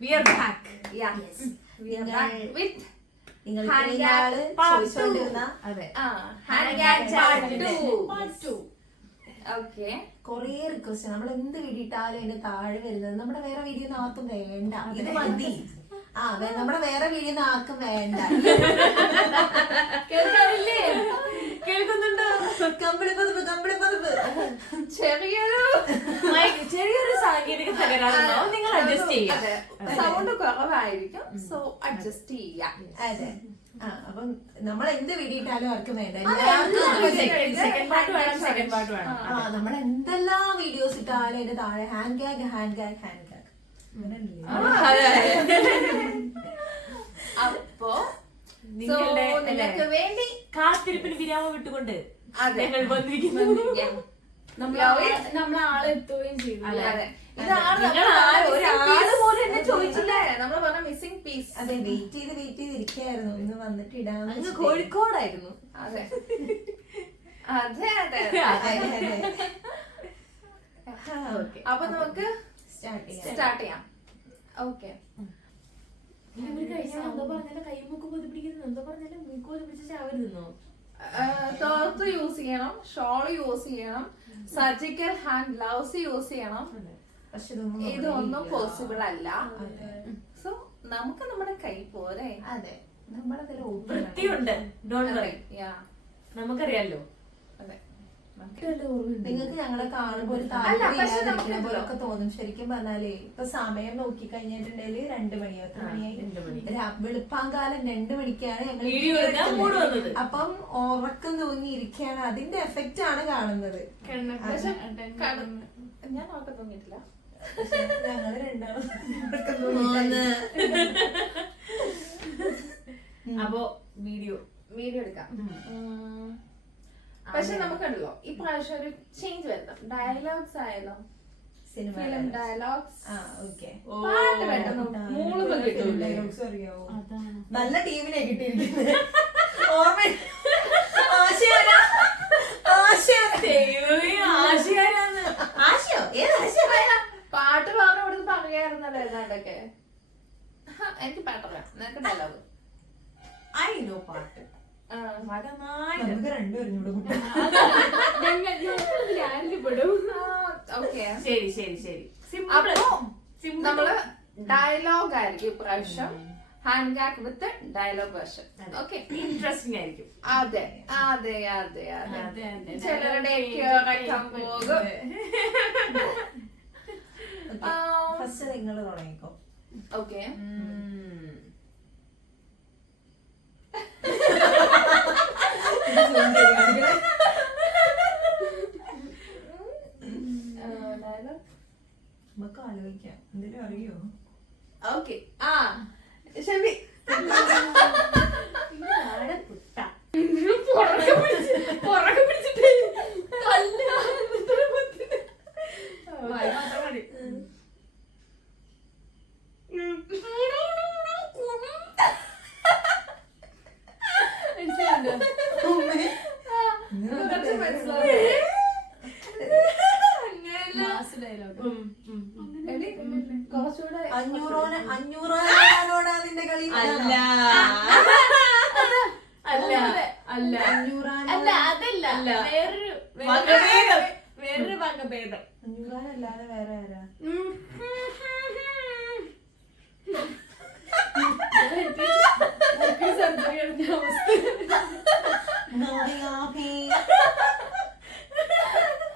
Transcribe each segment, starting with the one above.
We are back. Yeah. Yes. We are back with നിങ്ങൾ hand ഇത്രയും gag നാള് part ചോദിച്ചുകൊണ്ടിരുന്ന അതെ. hand gag part Part 2. 2. Okay. കൊറേ request നമ്മൾ എന്ത് വീഡിയോ ഇട്ടാലും അതിന്റെ താഴെ വരുന്നത് നമ്മുടെ വേറെ വീഡിയോ ഒന്നും ആർക്കും വേണ്ട, ഇത് മതി. നമ്മുടെ വേറെ വീഡിയോ ഒന്നും ആർക്കും വേണ്ട. കേൾക്കാറില്ലേ? കേൾക്കുന്നുണ്ടോ? കമ്പിളിപ്പതിപ്പ് കമ്പിളിപ്പതിപ്പ്. ചെറിയൊരു സാങ്കേതിക തകരാറുണ്ടോ? നിങ്ങൾ അഡ്ജസ്റ്റ് ചെയ്യാം. സൗണ്ട് കുറവായിരിക്കും, സോ അഡ്ജസ്റ്റ് ചെയ്യാം. അതെ. അപ്പം നമ്മൾ എന്ത് വീഡിയോ ഇട്ടാലും ആർക്കും വേണ്ട. സെക്കൻഡ് പാർട്ട് വേണം, സെക്കൻഡ് പാർട്ട് വേണം. നമ്മൾ എന്തെല്ലാം വീഡിയോസ് ഇട്ടാലും അതിന്റെ താഴെ hand gag hand gag hand gag. അപ്പോ നിങ്ങളുടെ നിനക്ക് വേണ്ടി കാത്തിരിപ്പിന് വിരാമം വിട്ടുകൊണ്ട് അതെ. ഞങ്ങൾ വന്നിരിക്കുന്നു. നമ്മളെ ആളെത്തുകയും ചെയ്തു. അതെ. ഇതാണ് നിങ്ങൾ ഒരാള് പോലും എന്നെ ചോദിച്ചില്ലേ, നമ്മൾ പറഞ്ഞ മിസ്സിംഗ് പീസ്. അതെ, വെയിറ്റ് ചെയ്ത് ഇരിക്കായിരുന്നു ഇന്ന് വന്നിട്ട് ഇടാന്ന് അങ്ങ് വെച്ചിട്ട്. കോഴിക്കോടായിരുന്നു. അതെ അതെ അതെ അതെ, അതെ. ഓക്കെ. അപ്പൊ നമുക്ക് സ്റ്റാർട്ട് ചെയ്യാം. സ്റ്റാർട്ട് ചെയ്യാം. ഓക്കെ. എന്തോ പറഞ്ഞാലും കൈമുക്ക് പൊതിപ്പിടിക്കുന്നു, എന്തോ പറഞ്ഞാലും മൂക്ക് പൊതിപ്പിടിച്ച് ചാവരുതെന്നോ? തോർത്ത് യൂസ് ചെയ്യണം, ഷോൾ യൂസ് ചെയ്യണം, സർജിക്കൽ ഹാൻഡ് ഗ്ലൗസ് യൂസ് ചെയ്യണം. പക്ഷെ ഇതൊന്നും പോസിബിൾ അല്ല. സോ നമുക്ക് നമ്മുടെ കൈ പോരെ. അതെ, നമ്മുടെ വൃത്തിയുണ്ട്. ഡോണ്ട് വറി, നമുക്കറിയാലോ. അതെ. നിങ്ങൾക്ക് ഞങ്ങളെ കാണുമ്പോൾ ഒരു പക്ഷെ താല്പര്യം നമുക്ക് പോലൊക്കെ തോന്നും. ശരിക്കും പറഞ്ഞാലേ ഇപ്പൊ സമയം നോക്കി കഴിഞ്ഞിട്ടുണ്ടെങ്കിൽ 2 മണിയോ, എത്ര മണിയായി? 2 മണി. വെളുപ്പാങ്കാലം 2 മണിക്കാണ് ഞങ്ങൾ വീഡിയോ എടുക്കാൻ മൂഡ് വന്നത്. അപ്പം ഉറക്കം തൂങ്ങി ഇരിക്കുകയാണ്, അതിന്റെ എഫക്റ്റ് ആണ് കാണുന്നത്. പക്ഷെ ഞാൻ നോക്കാൻ തോന്നിയിട്ടില്ല. ഞങ്ങള് രണ്ടാളും അപ്പോ വീഡിയോ എടുക്കാം. പക്ഷെ നമുക്കുണ്ടല്ലോ ഈ പ്രാവശ്യം ഒരു ചേഞ്ച് വരുത്താം. ഡയലോഗ്സ് ആയാലോ, ഫിലിം ഡയലോഗ്സ്. പാട്ട് പെട്ടെന്ന് മൂളുമ്പോ കിട്ടൂല. നല്ല ടീമിനെ കിട്ടിയിരിക്കുന്നത്. പാട്ട് പറഞ്ഞു കൊടുത്ത് പറയാറുന്നല്ലോ ഏതാണ്ടൊക്കെ. എനിക്ക് പാട്ടല്ല, നിനക്ക് ഡയലോഗ്. പാട്ട് നമുക്ക് രണ്ടുപേരും ഓക്കെ. ശരി ശരി ശരി. അപ്പൊ നമ്മള് ഡയലോഗ് ആയിരിക്കും ഇപ്രാവശ്യം. ഹാൻഡ് ഗാഗ് വിത്ത് ഡയലോഗ് വേർഷൻ. ഓക്കെ, ഇൻട്രസ്റ്റിംഗ് ആയിരിക്കും. അതെ അതെ അതെ അതെ. ചിലരുടെയൊക്കെ ഉറക്കം പോകും. ഫസ്റ്റ് നിങ്ങൾ തുടങ്ങിക്കോ. ഓക്കെ. നമുക്ക് ആലോചിക്കാം, എന്തെങ്കിലും അറിയോ? ഓക്കെ. ശരി. കുറച്ചുകൂടെ 500 അതിന്റെ കളി അല്ല അല്ല അല്ല അല്ല അതല്ല, വേറൊരു വകഭേദം. 500 അല്ലാതെ വേറെ ആരാ?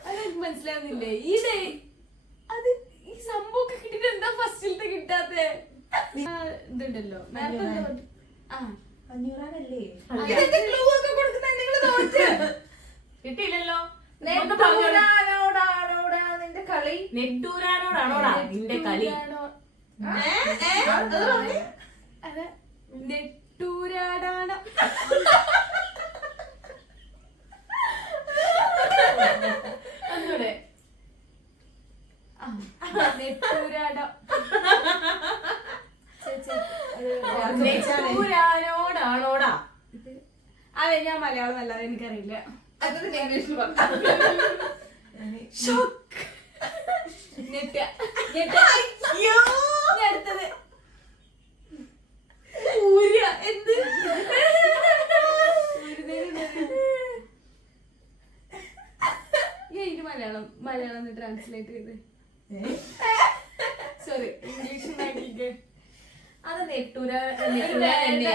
അതെനിക്ക് മനസ്സിലാവുന്നില്ലേ? അത് ഈ സംഭവമൊക്കെ കിട്ടിട്ട് എന്താ ഫസ്റ്റിലത്തെ കിട്ടാത്തെ? ഇതുണ്ടല്ലോ നേരത്തെ 500 കിട്ടിയില്ലല്ലോ. നിന്റെ കളി. നെട്ടൂരാനോടാണോടാ നിന്റെ കളി? അതെ, നെട്ടൂരാടാണ. ഒന്നൂടെ നെട്ടൂരാട. നെട്ടൂരാനോടാണോടാ? അതെ, ഞാൻ മലയാളം അല്ലാതെ എനിക്കറിയില്ല. അതൊരു ഇംഗ്ലീഷിൽ പറഞ്ഞു. നെട്ട നെട്ട. അടുത്തത് മലയാളം ട്രാൻസ്ലേറ്റ് ചെയ്ത് സോറി ഇംഗ്ലീഷ് ആക്കിക്ക്. അത് നെട്ടൂര തന്നെ.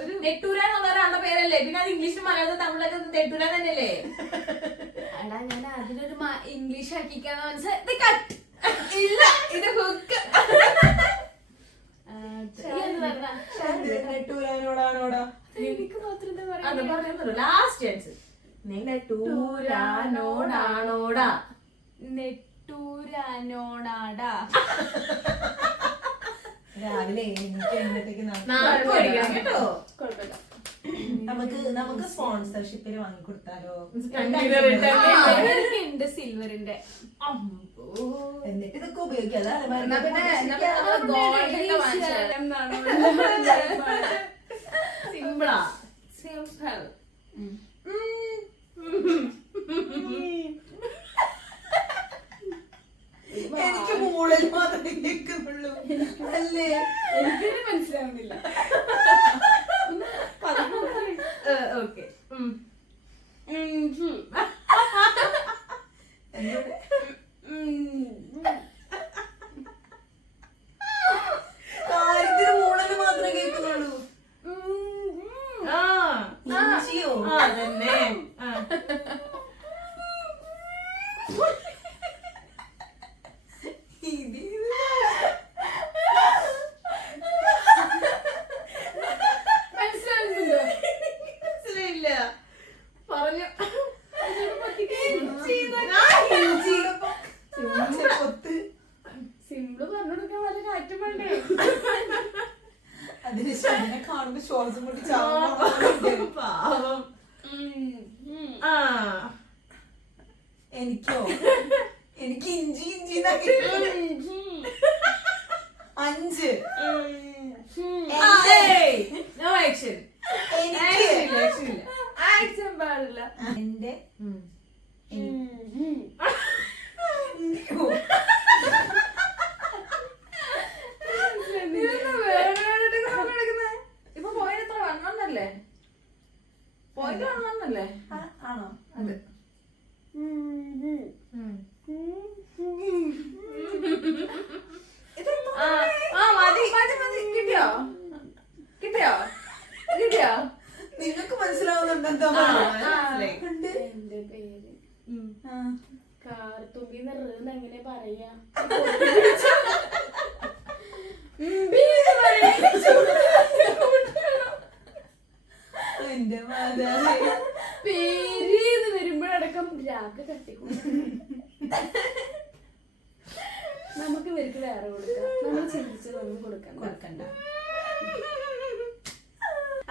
ഒരു നെട്ടൂര എന്നുള്ള ഒരാളുടെ പേരല്ലേ, പിന്നെ അത് ഇംഗ്ലീഷും മലയാളത്തിൽ തമിഴൊക്കെ നെട്ടൂര തന്നെയല്ലേ. എടാ ഞാൻ അതിനൊരു ഇംഗ്ലീഷ് ആക്കിക്കാന്ന് മനസ്സിലായി. കട്ട് ഇല്ല, ഇത് ഹുക്ക്. നെട്ടൂരാനോടാണോടാ എനിക്ക് മാത്രം എന്താ അത് പറയാ? പറയുന്നുള്ളൂ. ലാസ്റ്റ് ആൻസർ നെട്ടൂരാനോടാണോടാ. നെട്ടൂരാനോടാടാ. രാവിലെ എനിക്ക് എന്നത്തേക്ക് കേട്ടോ. കുഴപ്പമില്ല. നമുക്ക് സ്പോൺസർഷിപ്പിൽ വാങ്ങിക്കൊടുത്താലോ? ഉണ്ട് സിൽവറിന്റെ. എന്നിട്ട് ഇതൊക്കെ ഉപയോഗിക്കാം. അതാണ് എന്നാ പിന്നെ ഗോൾഡിന്റെ വാങ്ങിച്ചാൽ സിമ്പിളാ. സിമ്പിൾ. എനിക്ക് മൂളൽ മാത്രമേ കേൾക്കുന്നുള്ളൂ അല്ലേ? എനിക്കൊരു മനസ്സിലാവുന്നില്ല. ഓക്കെ. കാര്യത്തിന് മൂളൽ മാത്രമേ കേൾക്കുന്നുള്ളൂ. ഇഞ്ചിയോ? അതന്നെ. മനസ്സിലായില്ല. പറഞ്ഞു സിമ്പിള് പറഞ്ഞു കൊടുക്കാൻ വല്ല കാറ്റും വേണ്ടേ? അതിന് ശനെ കാണുമ്പോ ശ്വാസം മുട്ടി പാവം. എനിക്കോ? എനിക്ക് ഇഞ്ചി ഇഞ്ചി 5. No action. ആക്ഷൻ പാടില്ല. എന്റെ ഇപ്പൊ പോയത് എത്ര 1-1 പോയിന്റ് 1-1 ആണോ? അത് മതി മതി മതി. കിട്ടിയോ കിട്ടിയോ കിട്ടിയോ? നിങ്ങൾക്ക് മനസ്സിലാവുന്നുണ്ടെന്തോ? എന്റെ പേര് കാർത്തുമ്പി എങ്ങനെ പറയാ? എന്റെ മാതാവേ. പേര് വരുമ്പോഴടക്കം രാഗ കട്ടിക്കൊണ്ട് നമുക്ക് ഇവർക്ക് വേറെ കൊടുക്കാം. നമ്മൾ ചിന്തിച്ച് നമ്മൾ കൊടുക്കണ്ട.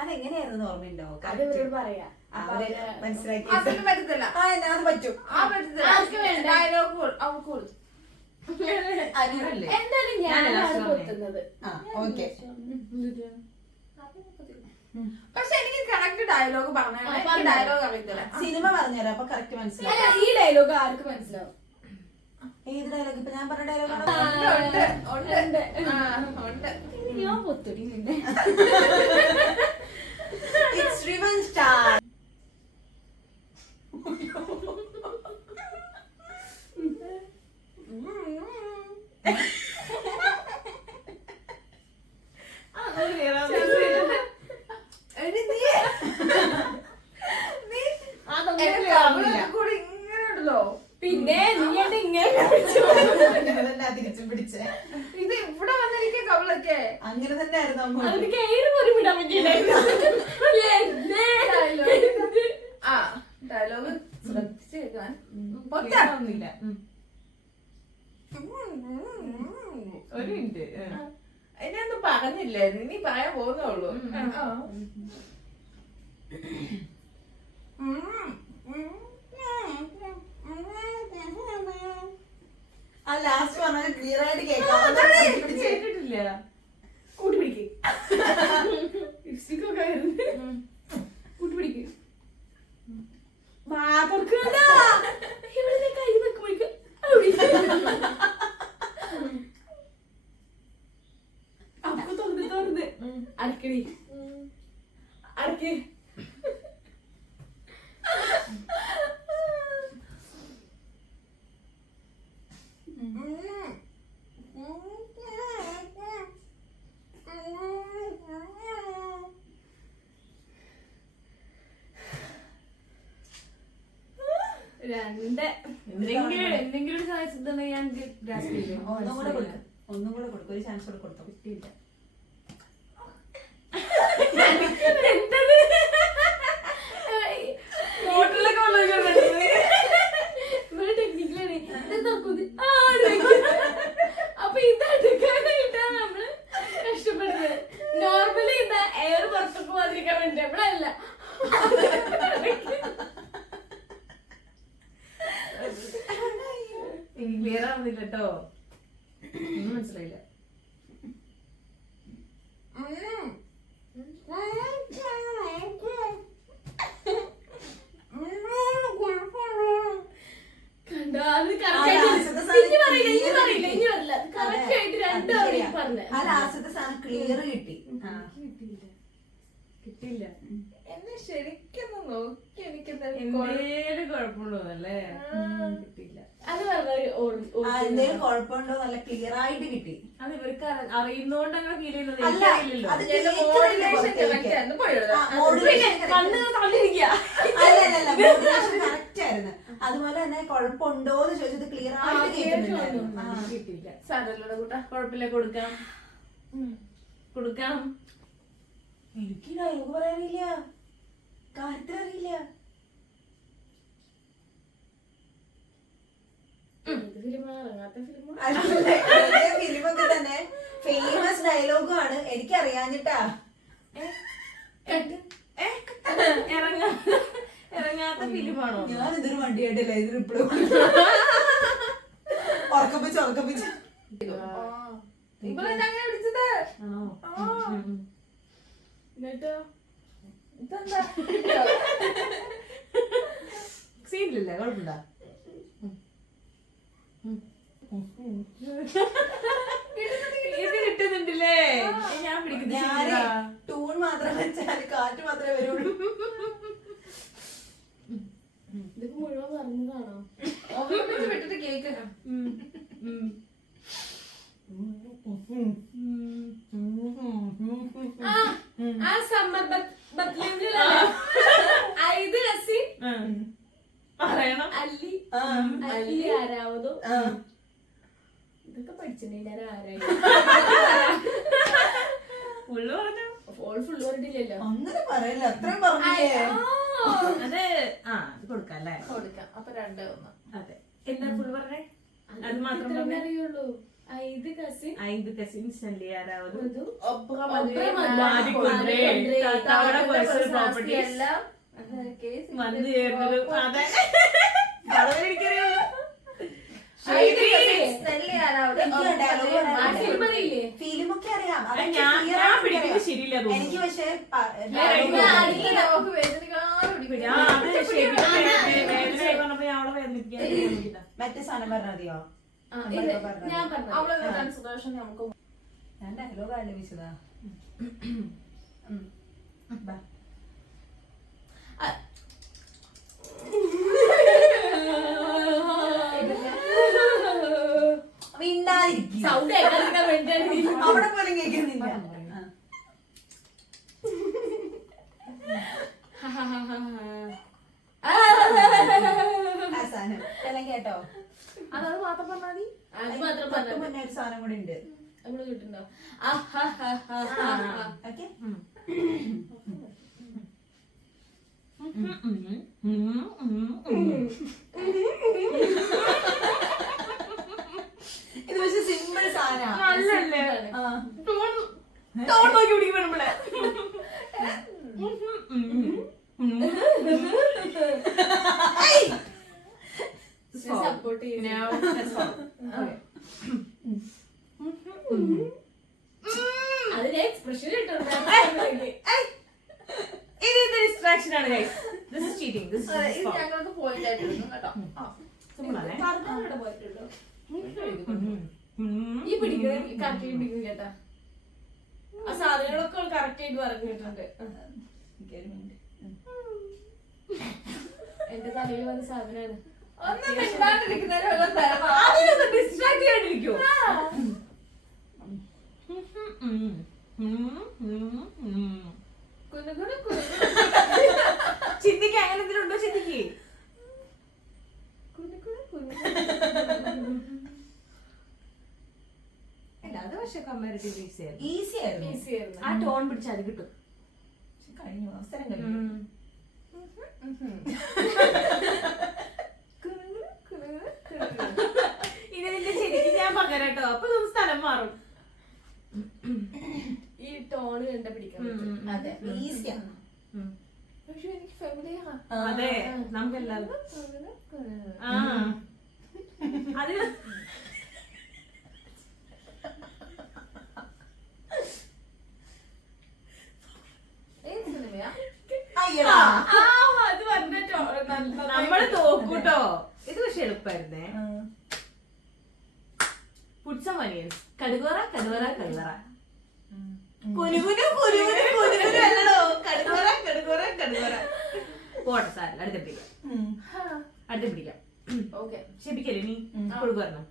അതെങ്ങനെയായിരുന്നു ഓർമ്മയുണ്ടോ? അത് ഇവരോട് പറയാ. മനസ്സിലാക്കി. അതൊന്നും പറ്റത്തില്ല. അത് പറ്റും. ആർക്ക് വേണ്ട ഡയലോഗ് അവൾക്ക് കൊടുത്തു. അനുരല്ലേ? എന്തായാലും ഞാനാണ് കൊത്തുന്നത്. ഓക്കെ. പക്ഷെ എനിക്ക് കറക്റ്റ് ഡയലോഗ് പറഞ്ഞ ഡയലോഗ് അറിയത്തില്ല. സിനിമ പറഞ്ഞുതരാം, അപ്പൊ കറക്റ്റ് മനസ്സിലാവും. അല്ല, ഈ ഡയലോഗ് ആർക്ക് മനസ്സിലാവും? ഏത് ഡയലോഗ്? ഇപ്പൊ ഞാൻ പറഞ്ഞ ഡയലോഗാണോ? ഞാൻ പൊത്തുടി നിന്നെ. It's revenge time. ഇങ്ങനെയുണ്ടല്ലോ. പിന്നെ നീ എന്നെ ഇങ്ങനെ തിരിച്ചും പിടിച്ചേ. ഇത് ഇവിടെ വന്നിരിക്കുക കവളൊക്കെ. അങ്ങനെ തന്നെ ആയിരുന്നു അങ്ങോട്ട്. അതിന് കയറി പോലും വിടാൻ പറ്റിയില്ലായിരുന്നു. ആ ഡയലോഗ് ശ്രദ്ധിച്ചു കേൾക്കാൻ. പൊത്താണൊന്നുമില്ല. ഒരു മിനിറ്റ്. അതിനൊന്നും പറഞ്ഞില്ലായിരുന്നു, ഇനി പറയാൻ പോകുന്നേ ഉള്ളൂ. ആ ലാസ്റ്റ് പറഞ്ഞത് ക്ലിയർ ആയിട്ട് കേൾക്കാം. കേട്ടിട്ടില്ല. കൂട്ടുപിടിക്ക്. ലിപ്സ്റ്റിക്കൊക്കെ കൂട്ടുപിടിക്ക്. ഇവിടെ കൈ വെക്കുമ്പോഴേക്ക് അപ്പൊ തുറന്ന് അടക്കടി അടക്ക്. എന്തെങ്കിലും ഒരു സാധിച്ചിട്ടുണ്ടെങ്കിൽ ഞാൻ ഗ്രാസ്പ് ചെയ്യും. ഒന്നും കൂടെ കൊടുക്കും, ഒരു ചാൻസ് കൂടെ കൊടുത്തോ. കിട്ടിയില്ല. അപ്പൊ ഇതെടുക്കാതെ കിട്ടാൻ നമ്മള് കഷ്ടപ്പെടുന്നത്. നോർമലി ഇതാ എയർ പുറത്തൊക്കെ പോകാതിരിക്കാൻ വേണ്ടി നമ്മളല്ല. എനിക്ക് ക്ലിയർ ആവുന്നില്ല കേട്ടോ, ഒന്നും മനസ്സിലായില്ല. കണ്ടോ, അത് കറക്റ്റ് പറയില്ല. കറക്റ്റ് ആയിട്ട് രണ്ടും പറഞ്ഞു. ആ ലാസ്റ്റത്തെ സാധനം ക്ലിയർ കിട്ടി. കിട്ടിയില്ല. എന്നെ ശരിക്കൊന്ന് നോക്കി എനിക്ക് എന്തേലും കുഴപ്പമുള്ളതല്ലേ? കിട്ടിയില്ല. അത് എന്തെങ്കിലും കുഴപ്പമുണ്ടോ? നല്ല ക്ലിയർ ആയിട്ട് കിട്ടി. അത് ഇവർക്ക് അറിയുന്നോണ്ട് അങ്ങനെ ഫീൽ ചെയ്യുന്നത് അല്ല, എനിക്കറിയില്ലല്ലോ. അത് മോഡുലേഷൻ കറക്റ്റ് ആയിരുന്നു. അതുപോലെ തന്നെ കുഴപ്പമുണ്ടോന്ന് ചോദിച്ചത് ക്ലിയർ ആയിട്ട് കേൾക്കുന്നുണ്ടായിരുന്നു. കിട്ടിയില്ല. സാധനങ്ങളുടെ കൂട്ടാ കുഴപ്പമില്ല, കൊടുക്കാം. എനിക്ക് ഡയലോഗ് പറയാനില്ല, കാര്യത്തിലറിയില്ല. ഫിലിമൊക്കെ തന്നെ ഫേമസ് ഡയലോഗും ആണ്. എനിക്ക് അറിയാഞ്ഞിട്ടാ. ഇറങ്ങാത്ത ഫിലിമാണോ? ഞാൻ ഇതൊരു വണ്ടിയായിട്ടല്ലേ ഇത് ഇപ്പോഴും ഉറക്കപ്പിച്ച് ഇവളെന്നെ പിടിച്ചത്. എന്നിട്ടോ ഇതെന്താ സീനില്ലല്ലേ? കുഴപ്പമില്ല. ഇത് കിട്ടുന്നുണ്ടല്ലേ? ഞാൻ പിടിക്കുന്ന ടൂൺ മാത്രം വെച്ചാൽ കാറ്റ് മാത്രമേ വരുള്ളൂ. ഇതൊക്കെ മുഴുവൻ പറഞ്ഞതാണോ? വിട്ടിട്ട് കേക്ക്. ആ സമ്മർ ഇത് രസി പറയണം. അല്ലി ആരാവതോ ഇതൊക്കെ പഠിച്ചിട്ടുണ്ടെങ്കിൽ ആരായി ഫുള്ള് പറഞ്ഞു. ഫുള്ള് പറഞ്ഞിട്ടില്ലല്ലോ. അങ്ങനെ പറയല്ല, അത്രയും പറഞ്ഞില്ലേ? അത് അത് കൊടുക്കാം അല്ലേ? കൊടുക്കാം. അപ്പൊ 2-1. അതെ. എന്താ ഫുള്ള് പറഞ്ഞേ? അത് മാത്രം അറിയുള്ളൂ. 5 കസിൻ 5 കസിൻസ് ಅಲ್ಲಿ ಯಾರಾவது വന്നു ചേർന്നത്. അതെ, എനിക്കറിയാം. ഫിലിമൊക്കെ അറിയാം. ഞാൻ പിടിക്കുന്നത് ശരിയില്ല. എനിക്ക് പക്ഷേ മറ്റേ സാധനം പറഞ്ഞാൽ മതിയോ? ഞാൻ ഡയലോഗ് ആലോചിച്ചതാ. അവിടെ പോലും കേൾക്കുന്നില്ല. എല്ലാം കേട്ടോ? അതത് മാത്രം പറഞ്ഞാൽ മതി. മുന്നേ ഒരു സാധനം കൂടി ഉണ്ട്. നമ്മള് കിട്ടുന്നുണ്ടോ? ഓക്കെ. ഇത് പക്ഷെ സിമ്പിൾ നല്ലല്ലേ? നോക്കി പിടിക്കും നമ്മളെ. സപ്പോർട്ട് അതിന് എക്സ്പ്രഷൻ കിട്ടുന്നുണ്ട്. ഇത് ഡിസ്ട്രാക്ഷൻ ആണ് guys. This is cheating. This is ഞങ്ങൾക്ക് പോയിന്റ് ആയിട്ടിരുന്നു കേട്ടോ. സിമ്പിൾ ആണ്. പറഞ്ഞവിടെ പോയിട്ടുണ്ടോ? ഈ പിടിക്കുന്നത് കറക്റ്റ് പിടിക്കും കേട്ടാ. ആ സാധനങ്ങളൊക്കെ കറക്റ്റ് ആയിട്ട് പറഞ്ഞിട്ടുണ്ട്. എന്റെ തലയിൽ വന്ന സാധനമാണ്. ഡിസ്ട്രാക്ട് കുനുകുണു കുനുകുണു ചിന്തിക്ക് അങ്ങനെ എന്തെങ്കിലും ഉണ്ടോ? ചിന്തിക്ക്. കുനുകുണു കുനുകുണു. അല്ല അത് പക്ഷെ കമ്പാരിറ്റീവ് ഈസി ആയിരുന്നു. Easy ആയിരുന്നു. ആ ടോൺ പിടിച്ചാൽ അത് കിട്ടും. പക്ഷെ കഴിഞ്ഞു, അവസരം കഴിഞ്ഞു. കുനുകുണു കുനുകുണു കുനുകുണു. ഇത് നിന്റെ ശരിക്കും ഞാൻ പകരട്ടോ, അപ്പൊ നമ്മൾ സ്ഥലം മാറും. ഈ ടോണ് കണ്ടുപിടിക്കാൻ പറ്റും. അതെ, ഈസിയാണ്. പക്ഷെ എനിക്ക് ഫെമിലിയറാ. അതെ, നമുക്കെല്ലാവർക്കും ആ അത് ഏത് സിനിമയാ? അയ്യടാ, അത് പറഞ്ഞിട്ടോ നമ്മള് തോക്കൂട്ടോ. ഇത് പക്ഷെ എളുപ്പായിരുന്നേ. പുട്സം മനിയൻസ്. കടുകറ കടുവറ കടുവറ. കുനുകുനു കുനുകുനു കുനുകുനു അല്ലടോ, കടുകറ കടുകറ കടുവറ. പോട്ടെ സാറില്ല, അടുത്ത പിടിക്കാം. അടുത്ത പിടിക്കാം. ഓക്കെ. ശപിക്കല്ലേ നീ കൊടുക്കണം.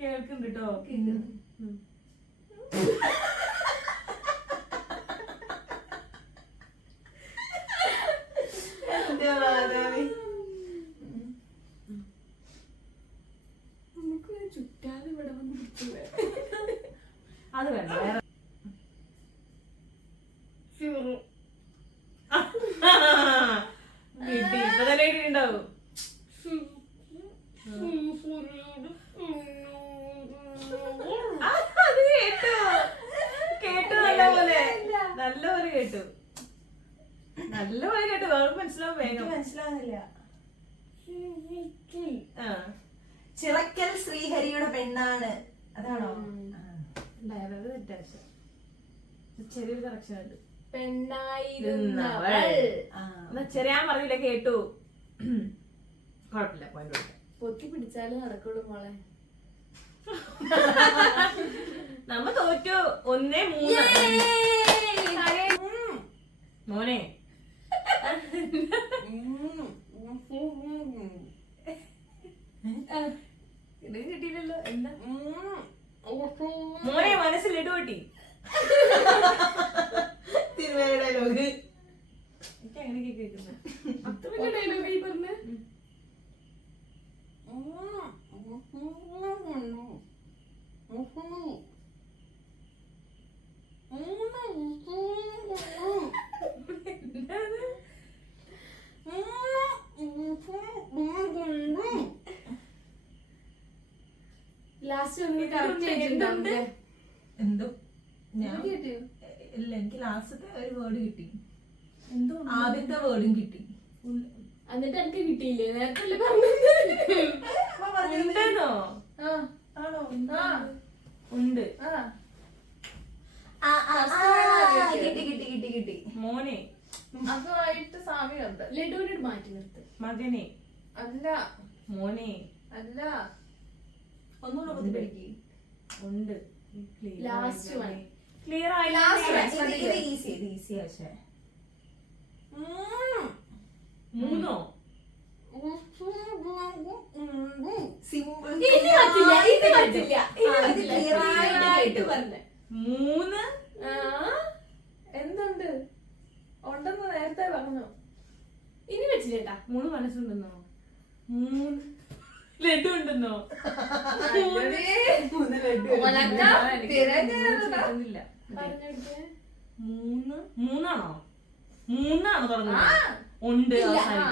കേൾക്കുന്നുണ്ട് കേട്ടോ. നമുക്ക് ചുറ്റാതെ ഇവിടെ വന്ന് കിട്ടില്ലേ? അത് വേണ്ട, വേറെ കിട്ടി. ഇപ്പൊ തന്നെ കിട്ടിണ്ടാവും. അത് കേട്ടു, കേട്ടു നല്ലപോലെ, നല്ലപോലെ കേട്ടു, നല്ലപോലെ കേട്ടു. വേറെ മനസ്സിലാവും വേഗം. മനസ്സിലാവുന്നില്ല. ചിറക്കൽ ശ്രീഹരിയുടെ പെണ്ണാണ്, അതാണോ? ഡയലോഗ് തെറ്റാവശ്യം, ചെറിയൊരു കറക്ഷൻ ഉണ്ട്. പെണ്ണായിരുന്നവൾ. ചെറിയ പറഞ്ഞില്ല, കേട്ടു. കുഴപ്പമില്ല, പോയിന്റ് കൊടുക്കാം. പൊത്തി പിടിച്ചാലേ നടക്കുള്ളൂ മോളെ. നമ്മ തോറ്റു. 1-3 മോനെ. ഇത് കിട്ടിയില്ലല്ലോ. എന്താ മോനെ മനസ്സിൽ ഇടുപൊട്ടി. തിരുവേല ഡയലോഗ് എനിക്ക് അങ്ങനെയൊക്കെ കേൾക്കുന്നത്. അത്ര വലിയ ഡയലോഗ് ഈ പറഞ്ഞ. ലാസ്റ്റ് എന്തോ ഇല്ല, എനിക്ക് ലാസ്റ്റത്തെ ഒരു വേർഡ് കിട്ടി. എന്തോ ആദ്യത്തെ വേർഡും കിട്ടി. എന്നിട്ട് എനിക്ക് കിട്ടിയില്ലേ? നേരത്തെ ഉണ്ടെന്നോ? ആണോ? ഉണ്ട്. കിട്ടി കിട്ടി കിട്ടി കിട്ടി. മോനെ അതുമായിട്ട് സാമ്യമുണ്ട്. ലഡുവിനോട് മാറ്റി നിർത്ത്. മകനെ അല്ല. മോനെ അല്ല. ഒന്നുകൂടെ ബുദ്ധിമുട്ടി. ഉണ്ട്. Last one. ക്ലിയർ ആയി. ഈസി പക്ഷേ. 3 സിമ്പിൾ. ഇത് പറ്റില്ല, ഇത് പറ്റില്ല, ഇത് പറ്റില്ല. ക്ലിയർ ആയിട്ട് പറഞ്ഞേ. 3 എന്തുണ്ട്? ഉണ്ടെന്ന് നേരത്തെ പറഞ്ഞു. ഇനി വെച്ചില്ലേട്ടാ. 3 മനസ്സുണ്ടെന്നോ? 3 ലഡു ഉണ്ടെന്നോ? 3 ലഡു. മൂന്നാണോ? 3 തുടങ്ങുന്നത്. ഉണ്ട്.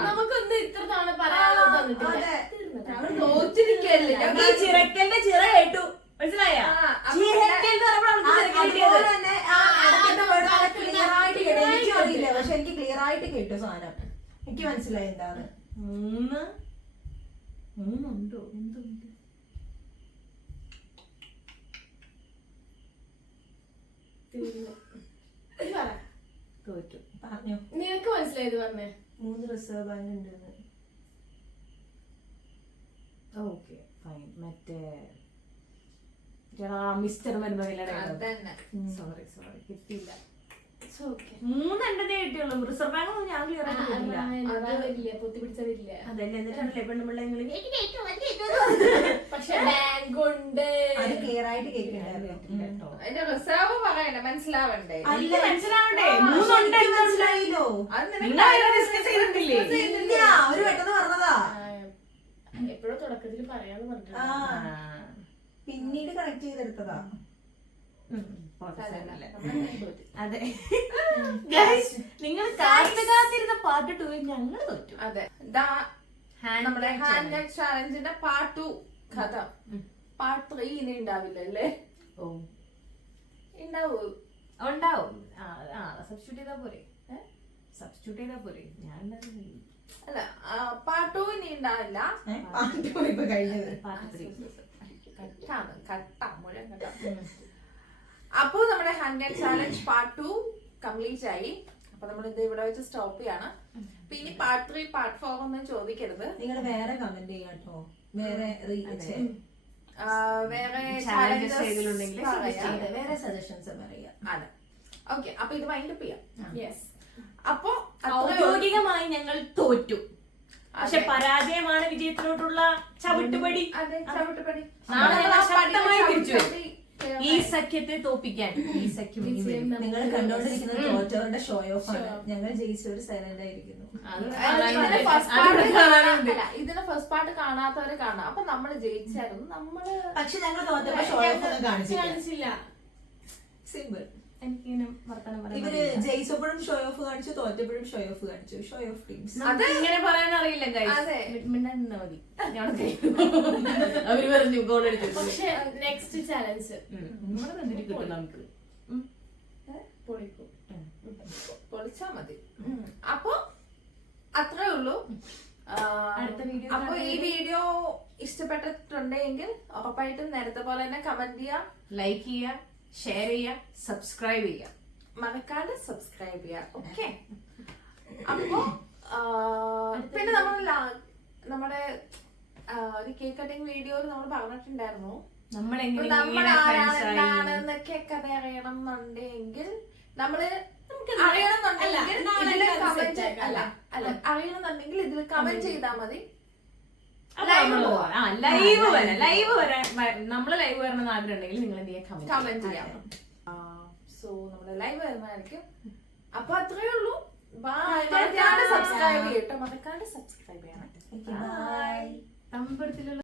നമുക്കൊന്ന് ഇത്ര തവണ പറയാനുള്ളത് തന്നിട്ടില്ല. തോറ്റിരിക്കല്ലേ. ചിറക്കന്റെ ചിറ കേട്ടു, മനസ്സിലായ? എനിക്കറിയില്ല, പക്ഷെ എനിക്ക് ക്ലിയർ ആയിട്ട് കേട്ടു സാധനം. എനിക്ക് മനസ്സിലായി എന്താണ്. 3 ഉണ്ടോ? എന്തുണ്ട്? തോറ്റു. പറഞ്ഞോ. നിനക്ക് മനസ്സിലായത് പറഞ്ഞേ. 3 റിസർവ് ബാങ്ക് ഉണ്ടെന്ന്. Okay fine. മറ്റേ മിസ്റ്റർ മരുമകളുടെ അതന്നെ. സോറി കിട്ടിയില്ല. It's okay. 3 എണ്ണതേ കിട്ടിയുള്ളൂ. റിസർവ് ബാങ്ക് ഒന്നും ഞാൻ ക്ലിയർ ആയിട്ട് കിട്ടില്ല. വരില്ല പൊത്തി പിടിച്ചതില്ല. അതല്ലേ എന്നിട്ടാണല്ലേ പെണ്ണുമ്പിള്ളേങ്ങൾ പക്ഷെ ബാങ്ക് ഉണ്ട്. അത് ക്ലിയർ ആയിട്ട് കേൾക്കണ്ടായിരുന്നു. അതിന്റെ റിസർവ് പറയണേ, മനസ്സിലാവണ്ടേ? അല്ല മനസ്സിലാവണ്ടേ? 3 ഉണ്ട് എന്ന് മനസ്സിലായില്ലോ. അത് നിങ്ങൾ അതിനെ ഡിസ്കസ് ചെയ്തിട്ടില്ലേ? ഇല്ല, അവര് പെട്ടെന്ന് പറഞ്ഞതാ. എപ്പോഴും തുടക്കത്തിൽ പറയാന്ന് പറഞ്ഞിട്ടുണ്ട്. പിന്നീട് കണക്ട് ചെയ്തെടുത്തതാ. അതെ നിങ്ങൾ കാത്തിരുന്ന പാർട്ട് 2 ഞങ്ങൾ തോറ്റു. അതെ, നമ്മുടെ ഹാൻഡ് ഗൺ ചാലഞ്ചിന്റെ പാർട്ട് 2 കഥ. പാർട്ട് 3 ഇനി ഉണ്ടാവില്ല അല്ലേ? ഓ ഉണ്ടാവൂ. ഉണ്ടാവും. സബ്സ്റ്റിറ്റ്യൂട്ട് ചെയ്താ പോരെ? സബ്സ്റ്റിറ്റ്യൂട്ട് ചെയ്താ പോരെ? ഞാൻ അല്ല, പാർട്ട് 2 ഇനി ഉണ്ടാവില്ല. ഇപ്പൊ കഴിഞ്ഞത് പാർട്ട് 3. മുഴുവൻ കട്ട. അപ്പോ നമ്മുടെ 100 ചാലഞ്ച് പാർട്ട് 2 കംപ്ലീറ്റ് ആയി. അപ്പൊ നമ്മൾ ഇത് ഇവിടെ വെച്ച് സ്റ്റോപ്പ് ചെയ്യാണ്. പിന്നെ പാർട്ട് 3 പാർട്ട് 4 ഒന്നും ചോദിക്കരുത്. നിങ്ങൾ വേറെ കമന്റ് ചെയ്യാട്ടോ, വേറെ വേറെ Challenges ചെയ്തിട്ടുണ്ടെങ്കിൽ വേറെ സജഷൻസ് പറയാം. അതെ, ഓക്കെ. അപ്പൊ ഇത് വൈൻഡപ്പ് ചെയ്യാം. യെസ്. അപ്പൊ ഔദ്യോഗികമായി ഞങ്ങൾ തോറ്റു. പക്ഷെ പരാജയമാണ് വിജയത്തിലോട്ടുള്ള ചവിട്ടുപടി. അതെ, ചവിട്ടുപടി. നാളെ ഞങ്ങൾ ശക്തമായി തിരിച്ചു വരും. ചവിട്ടുപടി ഈ സഖ്യത്തെ തോപ്പിക്കാൻ. ഈ സഖ്യം ഇനി വരും. നിങ്ങൾ കണ്ടോണ്ടിരിക്കുന്ന തോറ്റവരുടെ ഷോ ഓഫ് ആണ്. ഞങ്ങൾ ജയിച്ചവർ സൈലന്റ് ആയിരിക്കുന്നു. ഇതിന് ഫസ്റ്റ് പാർട്ട് കാണാത്തവര് കാണാം. അപ്പൊ നമ്മള് ജയിച്ചായിരുന്നു. നമ്മള് പക്ഷെ ഞങ്ങൾ തോറ്റപ്പോ ഷോ ഓഫ് ഒന്നും കാണിച്ചില്ല. സിമ്പിൾ. എനിക്കിങ്ങനെ വർത്തമാനം പറയാൻ ഇവര് ജയിച്ചപ്പോഴും ഷോ ഓഫ് കാണിച്ചു, തോറ്റപ്പോഴും ഷോ ഓഫ് കാണിച്ചു. Show of teams. അത് ഇങ്ങനെ പറയാൻ അറിയില്ല guys. അതെ. മിണ്ടാതിരുന്നാ മതി. അവര് പറഞ്ഞു ഗോൾ അടിച്ചു. പക്ഷെ നെക്സ്റ്റ് ചാലഞ്ച് നമ്മുടെ തന്നെ കിട്ടും നമുക്ക്. പൊളിക്കും. പൊളിച്ചാ മതി. അപ്പൊ അത്രേ ഉള്ളൂ. അടുത്ത വീഡിയോ അപ്പൊ ഈ വീഡിയോ ഇഷ്ടപ്പെട്ടിട്ടുണ്ടെങ്കിൽ ഉറപ്പായിട്ടും നേരത്തെ പോലെ തന്നെ കമന്റ് ചെയ്യാം, ലൈക്ക് ചെയ്യുക, ഷെയർ ചെയ്യുക, സബ്സ്ക്രൈബ് ചെയ്യുക. മറക്കാതെ സബ്സ്ക്രൈബ് ചെയ്യാം. ഓക്കെ. അപ്പൊ പിന്നെ നമ്മുടെ ഒരു കേക്ക് കട്ടിങ് വീഡിയോയിൽ നമ്മൾ പറഞ്ഞിട്ടുണ്ടായിരുന്നു നമ്മളാരാണെന്നൊക്കെ കഥ അറിയണമെന്നുണ്ടെങ്കിൽ അറിയണമെന്നുണ്ടെങ്കിൽ ഇതിൽ കമന്റ് ചെയ്താൽ മതി. ലൈവ് വരാൻ നമ്മള് ലൈവ് വരണം ആഗ്രഹം ഉണ്ടെങ്കിൽ നിങ്ങൾ എന്ത് ചെയ്യാം? കമന്റ് ചെയ്യാം. സോ നമ്മള് ലൈവ് വരുന്നതായിരിക്കും. അപ്പൊ അത്രേ ഉള്ളൂ. മറക്കാണ്ട് സബ്സ്ക്രൈബ് ചെയ്യട്ടോ. മറക്കാണ്ട് സബ്സ്ക്രൈബ് ചെയ്യണം. തമ്പടത്തിലുള്ള